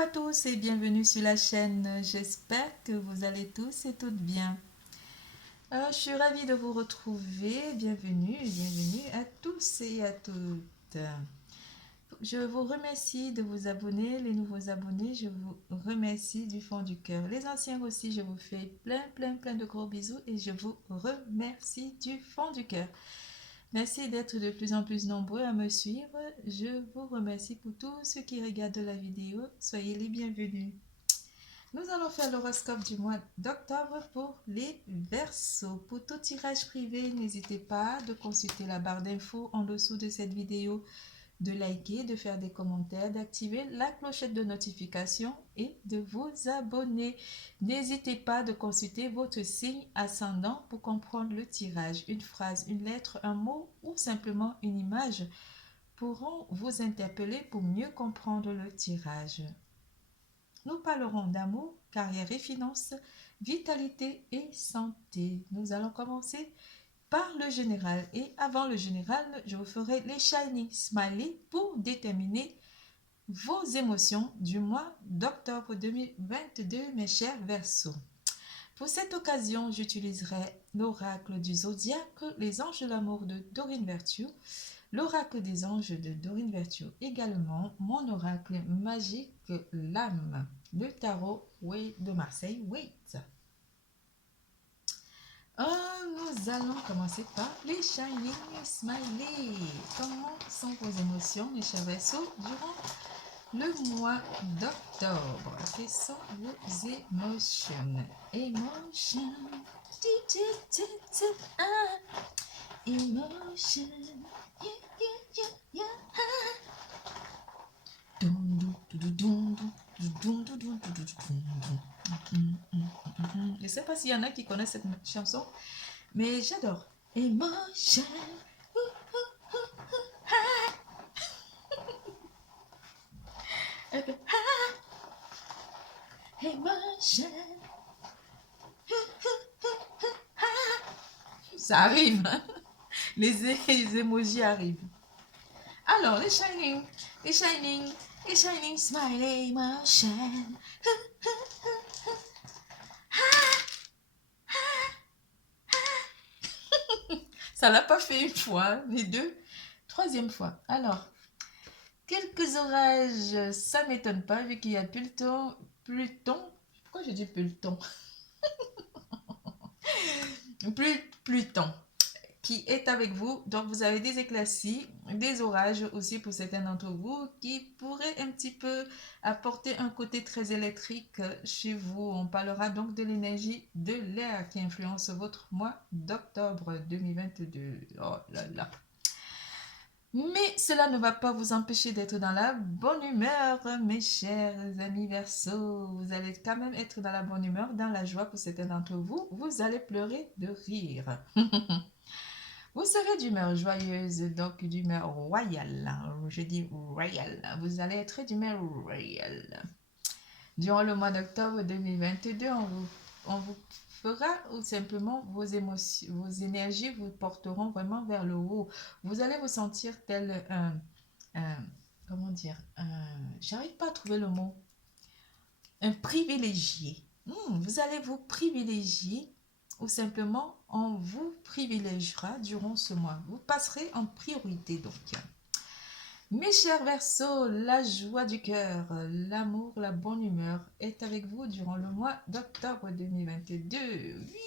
à tous et bienvenue sur la chaîne. J'espère que vous allez tous et toutes bien. Je suis ravie de vous retrouver. Bienvenue à tous et à toutes. Je vous remercie de vous abonner, les nouveaux abonnés, je vous remercie du fond du cœur. Les anciens aussi, je vous fais plein de gros bisous et je vous remercie du fond du cœur. Merci d'être de plus en plus nombreux à me suivre. Je vous remercie pour tous ceux qui regardent la vidéo. Soyez les bienvenus. Nous allons faire l'horoscope du mois d'octobre pour les Verseaux. Pour tout tirage privé, n'hésitez pas de consulter la barre d'infos en dessous de cette vidéo, de liker, de faire des commentaires, d'activer la clochette de notification et de vous abonner. N'hésitez pas de consulter votre signe ascendant pour comprendre le tirage. Une phrase, une lettre, un mot ou simplement une image pourront vous interpeller pour mieux comprendre le tirage. Nous parlerons d'amour, carrière et finances, vitalité et santé. Nous allons commencer par le général. Et avant le général, je vous ferai les Shiny Smiley pour déterminer vos émotions du mois d'octobre 2022, mes chers Verseaux. Pour cette occasion, j'utiliserai l'oracle du zodiaque, les anges de l'amour de Dorine Virtue, l'oracle des anges de Dorine Virtue, également mon oracle magique, l'âme, le tarot de Marseille. Nous allons commencer par les Shining Smiley. Comment sont vos émotions, mes chers Verseaux, durant le mois d'octobre? Quelles sont vos émotions? Emotion. Emotion. Je ne sais pas s'il y en a qui connaissent cette chanson, mais j'adore. Emotion. Emotion. Ça arrive, hein? Les emojis arrivent. Alors, les shining smiley emotion. Ça l'a pas fait une fois, ni deux, troisième fois. Alors, quelques orages, ça m'étonne pas vu qu'il y a Pluton. Pourquoi je dis Pluton? Pluton qui est avec vous. Donc, vous avez des éclaircies, des orages aussi pour certains d'entre vous qui pourraient un petit peu apporter un côté très électrique chez vous. On parlera donc de l'énergie de l'air qui influence votre mois d'octobre 2022. Oh là là. Mais cela ne va pas vous empêcher d'être dans la bonne humeur, mes chers amis Verseaux. Vous allez quand même être dans la bonne humeur, dans la joie pour certains d'entre vous. Vous allez pleurer de rire. Vous serez d'humeur joyeuse, donc d'humeur royale. Je dis royale. Vous allez être d'humeur royale. Durant le mois d'octobre 2022, on vous fera ou simplement vos émotions, vos énergies vous porteront vraiment vers le haut. Vous allez vous sentir tel comment dire, j'arrive pas à trouver le mot, un privilégié. Vous allez vous privilégier ou simplement on vous privilégiera durant ce mois. Vous passerez en priorité donc. Mes chers Verseaux, la joie du cœur, l'amour, la bonne humeur est avec vous durant le mois d'octobre 2022.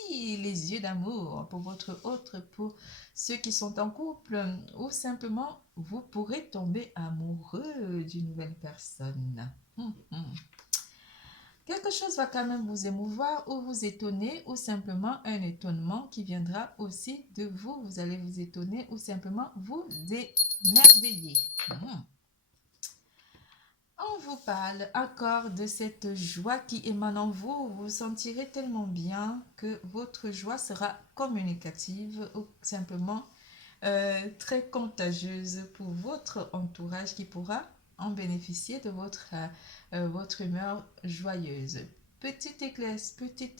Oui, les yeux d'amour pour votre autre, pour ceux qui sont en couple ou simplement vous pourrez tomber amoureux d'une nouvelle personne. Quelque chose va quand même vous émouvoir ou vous étonner ou simplement un étonnement qui viendra aussi de vous. Vous allez vous étonner ou simplement vous émerveiller. On vous parle encore de cette joie qui émane en vous. Vous vous sentirez tellement bien que votre joie sera communicative ou simplement très contagieuse pour votre entourage qui pourra en bénéficier de votre humeur joyeuse. Petite éclaircie, petit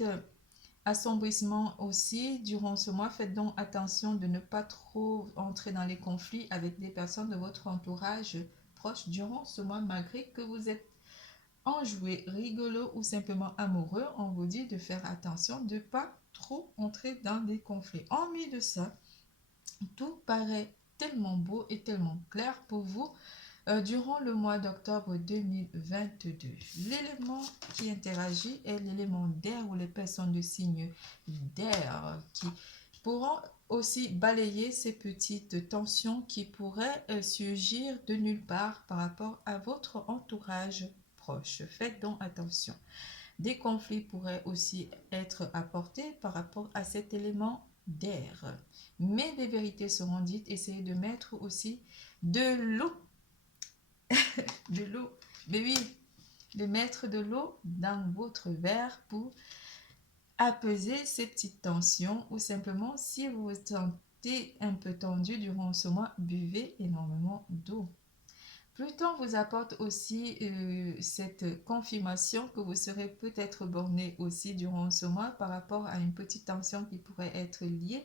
assombrissement aussi durant ce mois. Faites donc attention de ne pas trop entrer dans les conflits avec des personnes de votre entourage proche durant ce mois, malgré que vous êtes enjoué, rigolo ou simplement amoureux, on vous dit de faire attention, de ne pas trop entrer dans des conflits. En plus de ça, tout paraît tellement beau et tellement clair pour vous durant le mois d'octobre 2022. L'élément qui interagit est l'élément d'air ou les personnes de signe d'air qui pourront aussi balayer ces petites tensions qui pourraient surgir de nulle part par rapport à votre entourage proche. Faites donc attention. Des conflits pourraient aussi être apportés par rapport à cet élément d'air. Mais des vérités seront dites. Essayez de mettre aussi de l'eau. De l'eau. Mais oui, de mettre de l'eau dans votre verre pour apaiser ces petites tensions ou simplement si vous vous sentez un peu tendu durant ce mois, buvez énormément d'eau. Pluton vous apporte aussi cette confirmation que vous serez peut-être borné aussi durant ce mois par rapport à une petite tension qui pourrait être liée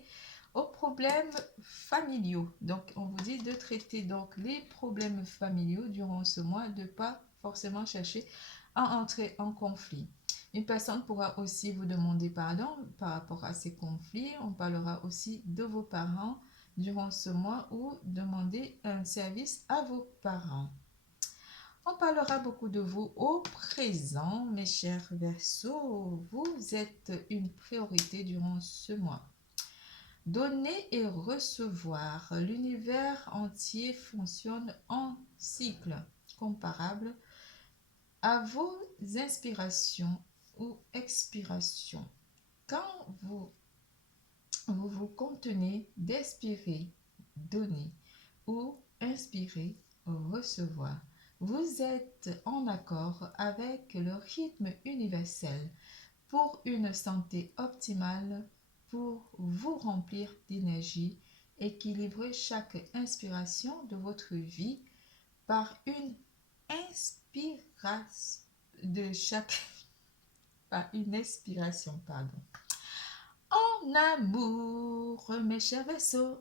aux problèmes familiaux. Donc, on vous dit de traiter donc les problèmes familiaux durant ce mois, de ne pas forcément chercher à entrer en conflit. Une personne pourra aussi vous demander pardon par rapport à ces conflits. On parlera aussi de vos parents durant ce mois ou demander un service à vos parents. On parlera beaucoup de vous au présent, mes chers Verseaux. Vous êtes une priorité durant ce mois. Donner et recevoir. L'univers entier fonctionne en cycle comparable à vos inspirations ou expirations. Quand vous vous contenez d'inspirer, donner ou inspirer, recevoir, vous êtes en accord avec le rythme universel pour une santé optimale, pour vous remplir d'énergie, équilibrer chaque inspiration de votre vie par une inspiration de chaque par une expiration, pardon. En amour, mes chers Verseaux,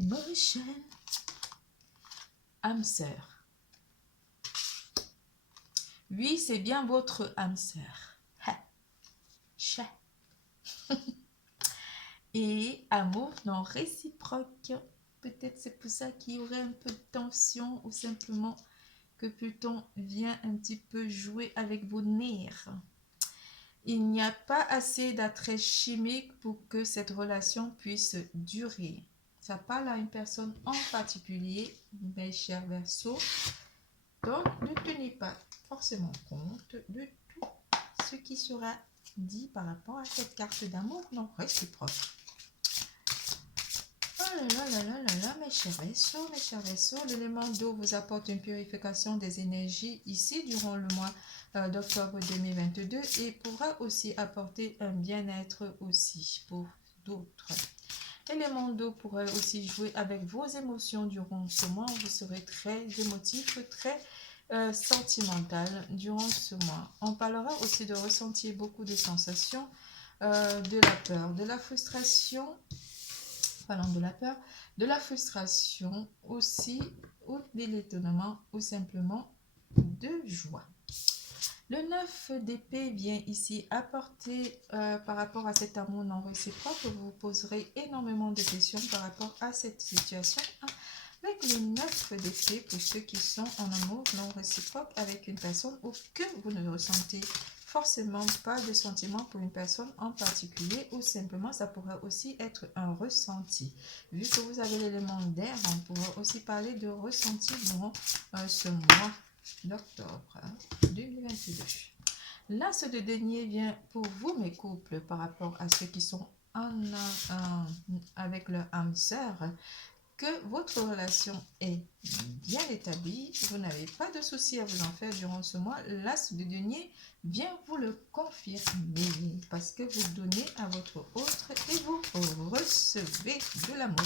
emotion, âme sœur. Oui, c'est bien votre âme sœur. Et amour non réciproque. Peut-être c'est pour ça qu'il y aurait un peu de tension ou simplement que Pluton vient un petit peu jouer avec vos nerfs. Il n'y a pas assez d'attrait chimique pour que cette relation puisse durer. Ça parle à une personne en particulier, mes chers Verseaux. Donc, ne tenez pas forcément compte de tout ce qui sera dit par rapport à cette carte d'amour non réciproque. Oh là là là là là, mes chers Verseaux, l'élément d'eau vous apporte une purification des énergies ici durant le mois d'octobre 2022 et pourra aussi apporter un bien-être aussi pour d'autres. L'élément d'eau pourrait aussi jouer avec vos émotions durant ce mois. Vous serez très émotif, très sentimental durant ce mois. On parlera aussi de ressentir beaucoup de sensations, de la peur, de la frustration. Parlant de la peur, de la frustration aussi, ou de l'étonnement, ou simplement de joie. Le 9 d'épée vient ici apporter par rapport à cet amour non réciproque. Vous vous poserez énormément de questions par rapport à cette situation. Avec le 9 d'épée, pour ceux qui sont en amour non réciproque avec une personne ou que vous ne ressentez forcément pas de sentiment pour une personne en particulier ou simplement ça pourrait aussi être un ressenti. Vu que vous avez l'élément d'air, on pourra aussi parler de ressenti durant ce mois d'octobre 2022. L'as de denier vient pour vous, mes couples, par rapport à ceux qui sont avec leur âme sœur, que votre relation est bien établie, vous n'avez pas de soucis à vous en faire durant ce mois. L'as de denier vient vous le confirmer parce que vous donnez à votre autre et vous recevez de l'amour.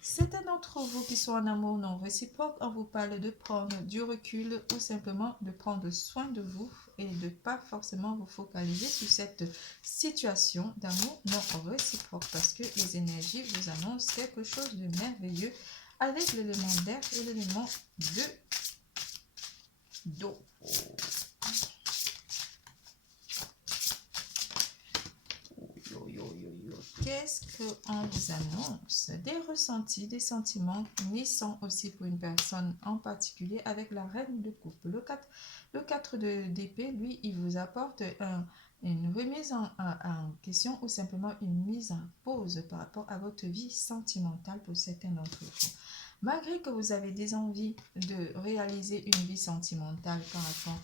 Certains d'entre vous qui sont en amour non réciproque, on vous parle de prendre du recul ou simplement de prendre soin de vous et de ne pas forcément vous focaliser sur cette situation d'amour non réciproque parce que les énergies vous annoncent quelque chose de merveilleux avec l'élément d'air et l'élément d'eau. Qu'est-ce qu'on vous annonce? Des ressentis, des sentiments naissants aussi pour une personne en particulier avec la reine de coupe. Le 4 d'épée, lui, il vous apporte une remise en question ou simplement une mise en pause par rapport à votre vie sentimentale pour certains d'entre vous. Malgré que vous avez des envies de réaliser une vie sentimentale par rapport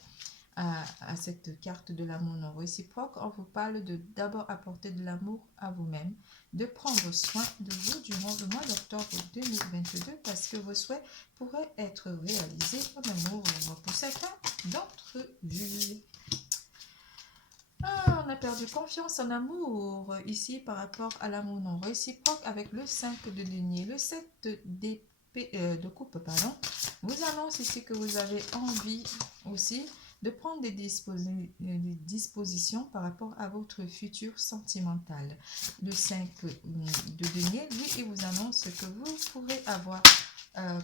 à cette carte de l'amour non réciproque, on vous parle de d'abord apporter de l'amour à vous-même, de prendre soin de vous durant le mois d'octobre 2022 parce que vos souhaits pourraient être réalisés en amour pour certains d'entre vous. On a perdu confiance en amour ici par rapport à l'amour non réciproque avec le 5 de denier, le 7 de coupe, pardon, vous annonce ici que vous avez envie aussi de prendre des dispositions par rapport à votre futur sentimental. Le 5 de denier, lui, il vous annonce que vous pourrez avoir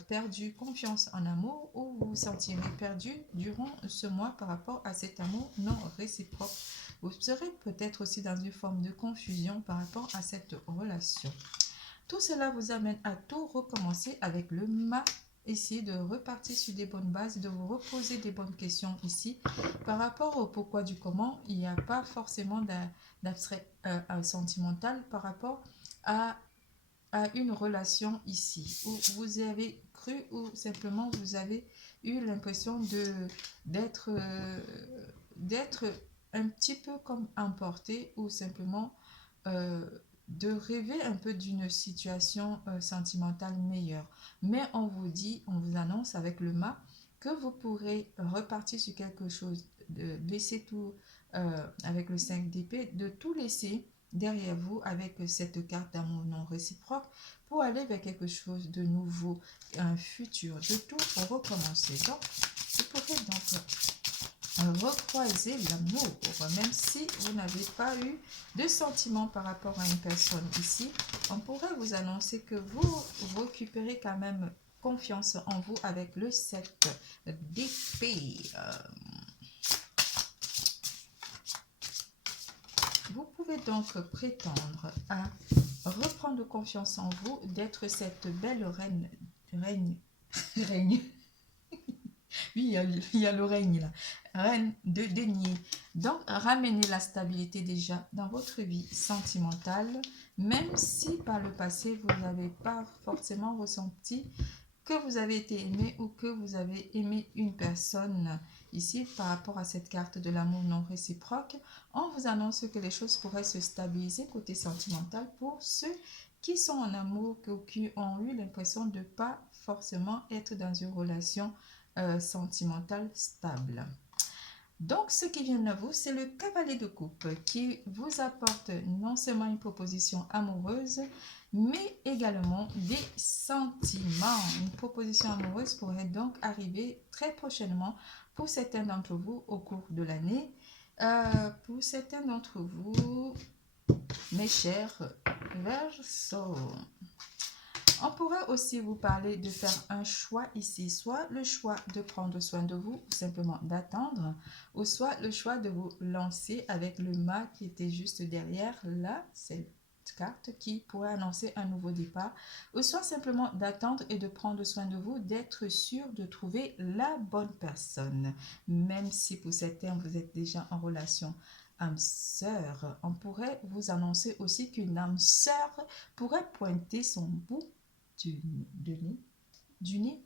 perdu confiance en amour ou vous vous sentirez perdu durant ce mois par rapport à cet amour non réciproque. Vous serez peut-être aussi dans une forme de confusion par rapport à cette relation. Tout cela vous amène à tout recommencer avec le mât. Ici, de repartir sur des bonnes bases, de vous reposer des bonnes questions ici. Par rapport au pourquoi du comment, il n'y a pas forcément d'abstrait sentimental par rapport à une relation ici, où vous avez cru ou simplement vous avez eu l'impression d'être un petit peu comme emporté ou simplement de rêver un peu d'une situation sentimentale meilleure. Mais on vous dit, on vous annonce avec le mât que vous pourrez repartir sur quelque chose, de laisser tout avec le 5 d'épée, de tout laisser derrière vous avec cette carte d'amour non réciproque pour aller vers quelque chose de nouveau, un futur, de tout pour recommencer. Donc, vous pourrez donc recroiser l'amour, même si vous n'avez pas eu de sentiments par rapport à une personne ici. On pourrait vous annoncer que vous récupérez quand même confiance en vous avec le 7 d'épée. Vous pouvez donc prétendre à reprendre confiance en vous, d'être cette belle reine. Oui, il y a le règne là. Reine de denier. Donc, ramenez la stabilité déjà dans votre vie sentimentale, même si par le passé, vous n'avez pas forcément ressenti que vous avez été aimé ou que vous avez aimé une personne. Ici, par rapport à cette carte de l'amour non réciproque, on vous annonce que les choses pourraient se stabiliser côté sentimental pour ceux qui sont en amour, qui ont eu l'impression de ne pas forcément être dans une relation sentimentale stable. Donc, ce qui vient à vous, c'est le cavalier de coupe qui vous apporte non seulement une proposition amoureuse, mais également des sentiments. Une proposition amoureuse pourrait donc arriver très prochainement pour certains d'entre vous au cours de l'année. Pour certains d'entre vous, mes chers Verseaux. On pourrait aussi vous parler de faire un choix ici, soit le choix de prendre soin de vous, ou simplement d'attendre, ou soit le choix de vous lancer avec le mât qui était juste derrière là, cette carte qui pourrait annoncer un nouveau départ, ou soit simplement d'attendre et de prendre soin de vous, d'être sûr de trouver la bonne personne, même si pour certains vous êtes déjà en relation âme sœur. On pourrait vous annoncer aussi qu'une âme sœur pourrait pointer son bout du nez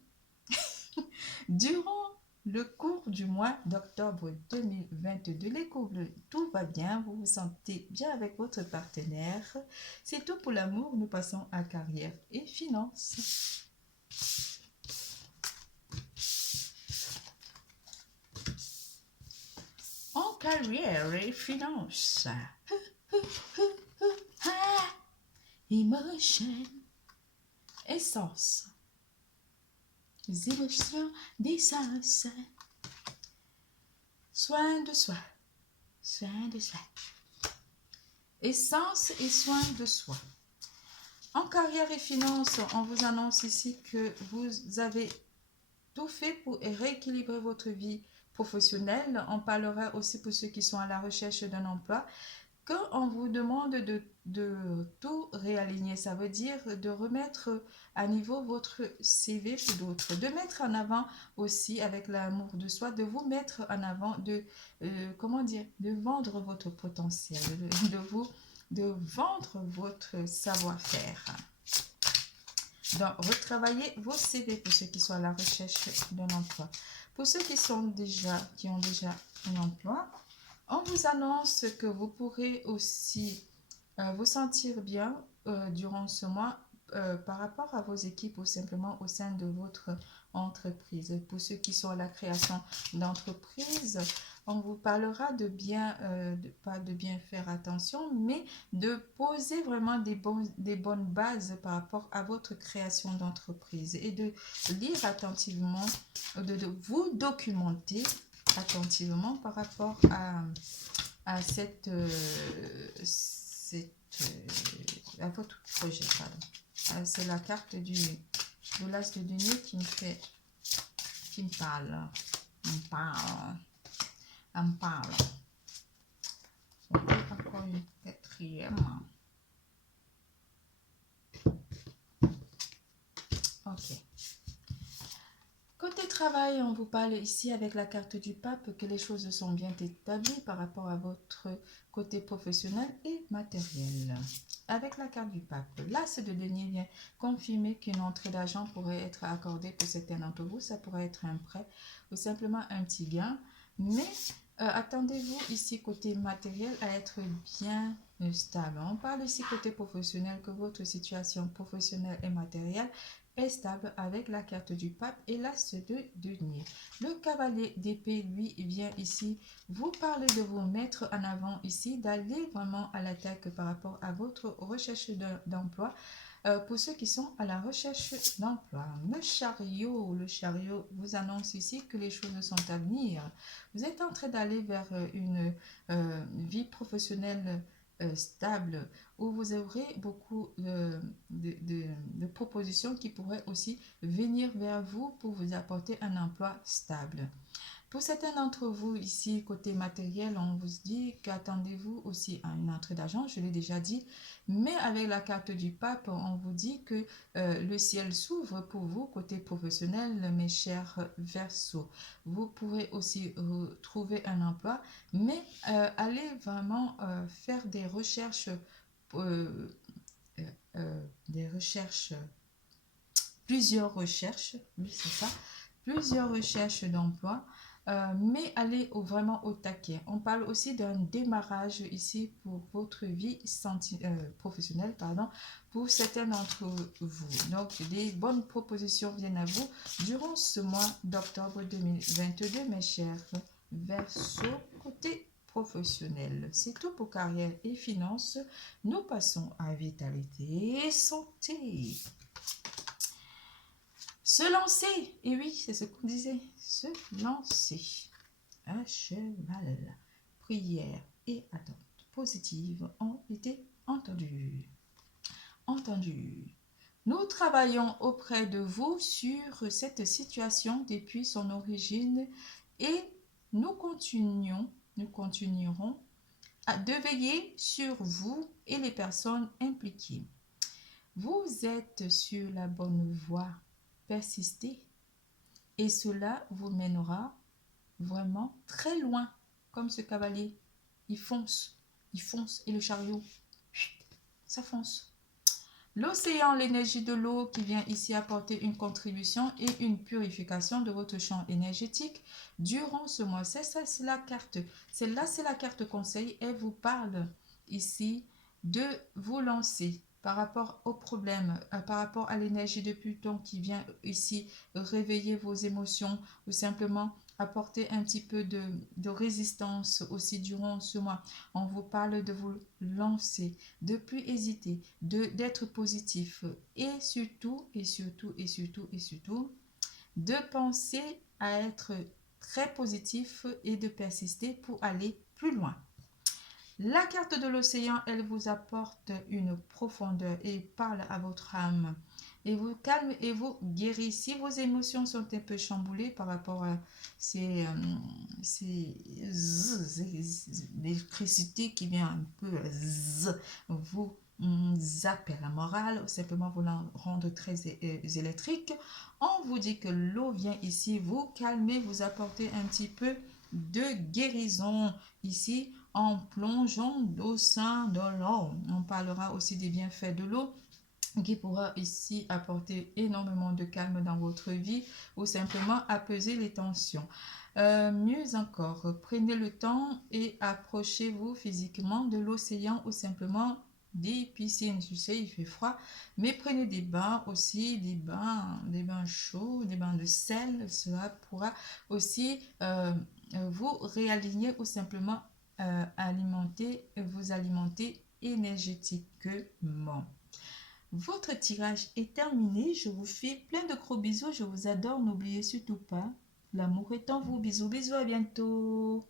durant le cours du mois d'octobre 2022. Les couples, tout va bien, vous vous sentez bien avec votre partenaire. C'est tout pour l'amour, nous passons à carrière et finances. En carrière et finances. Emotion. Essence. Les émotions d'essence. Soin de soi. Soin de soi. Essence et soin de soi. En carrière et finances, on vous annonce ici que vous avez tout fait pour rééquilibrer votre vie professionnelle. On parlera aussi pour ceux qui sont à la recherche d'un emploi. Quand on vous demande de tout réaligner, ça veut dire de remettre à niveau votre CV pour d'autres, de mettre en avant aussi avec l'amour de soi, de vous mettre en avant, comment dire, de vendre votre potentiel, de vendre votre savoir-faire. Donc, retravaillez vos CV pour ceux qui sont à la recherche d'un emploi. Pour ceux qui ont déjà un emploi, on vous annonce que vous pourrez aussi vous sentir bien durant ce mois par rapport à vos équipes ou simplement au sein de votre entreprise. Pour ceux qui sont à la création d'entreprise, on vous parlera de bien, pas de bien faire attention, mais de poser vraiment des bonnes bases par rapport à votre création d'entreprise et de lire attentivement, de vous documenter attentivement par rapport à à votre projet. C'est la carte de l'as de denier qui me parle. Elle me parle. Encore une quatrième. Ok. Côté travail, on vous parle ici avec la carte du pape que les choses sont bien établies par rapport à votre côté professionnel et matériel. Avec la carte du pape, l'as de denier vient confirmer qu'une entrée d'argent pourrait être accordée pour certains d'entre vous. Ça pourrait être un prêt ou simplement un petit gain. Mais attendez-vous ici côté matériel à être bien stable. On parle ici côté professionnel que votre situation professionnelle et matérielle est stable avec la carte du pape et l'as de denier. Le cavalier d'épée, lui, vient ici vous parler de vous mettre en avant ici, d'aller vraiment à l'attaque par rapport à votre recherche d'emploi. Pour ceux qui sont à la recherche d'emploi, le chariot vous annonce ici que les choses sont à venir. Vous êtes en train d'aller vers une vie professionnelle stable, où vous aurez beaucoup de propositions qui pourraient aussi venir vers vous pour vous apporter un emploi stable. Pour certains d'entre vous ici, côté matériel, on vous dit qu'attendez-vous aussi à une entrée d'argent, je l'ai déjà dit, mais avec la carte du pape, on vous dit que le ciel s'ouvre pour vous, côté professionnel, mes chers Verseaux. Vous pourrez aussi trouver un emploi, mais allez vraiment faire des recherches, euh, plusieurs recherches, oui c'est ça, plusieurs recherches d'emploi, mais allez vraiment au taquet. On parle aussi d'un démarrage ici pour votre vie professionnelle, pour certains d'entre vous. Donc, des bonnes propositions viennent à vous durant ce mois d'octobre 2022, mes chers Verseaux, côté professionnel. C'est tout pour carrière et finances. Nous passons à vitalité et santé. Se lancer, et oui, c'est ce qu'on disait, se lancer. À cheval, prière et attente positive ont été entendues. Nous travaillons auprès de vous sur cette situation depuis son origine et nous continuerons de veiller sur vous et les personnes impliquées. Vous êtes sur la bonne voie. Persistez et cela vous mènera vraiment très loin, comme ce cavalier. Il fonce et le chariot, ça fonce. L'océan, l'énergie de l'eau qui vient ici apporter une contribution et une purification de votre champ énergétique durant ce mois. C'est ça, c'est la carte. Celle-là, c'est la carte conseil. Elle vous parle ici de vous lancer par rapport au problème, par rapport à l'énergie de Pluton qui vient ici réveiller vos émotions ou simplement apporter un petit peu de résistance aussi durant ce mois. On vous parle de vous lancer, de plus hésiter, d'être positif et surtout, de penser à être très positif et de persister pour aller plus loin. La carte de l'océan, elle vous apporte une profondeur et parle à votre âme. Et vous calme et vous guérit. Si vos émotions sont un peu chamboulées par rapport à ces l'électricité qui vient un peu vous zapper la morale, ou simplement vous la rendre très électrique, on vous dit que l'eau vient ici vous calmer, vous apporter un petit peu de guérison ici en plongeant au sein de l'eau. On parlera aussi des bienfaits de l'eau qui pourra ici apporter énormément de calme dans votre vie ou simplement apaiser les tensions. Mieux encore, prenez le temps et approchez-vous physiquement de l'océan ou simplement des piscines. Je sais, il fait froid, mais prenez des bains aussi, des bains chauds, des bains de sel. Cela pourra aussi vous réaligner ou simplement vous alimenter énergétiquement. Votre tirage est terminé. Je vous fais plein de gros bisous. Je vous adore. N'oubliez surtout pas, l'amour est en vous. Bisous, bisous, à bientôt.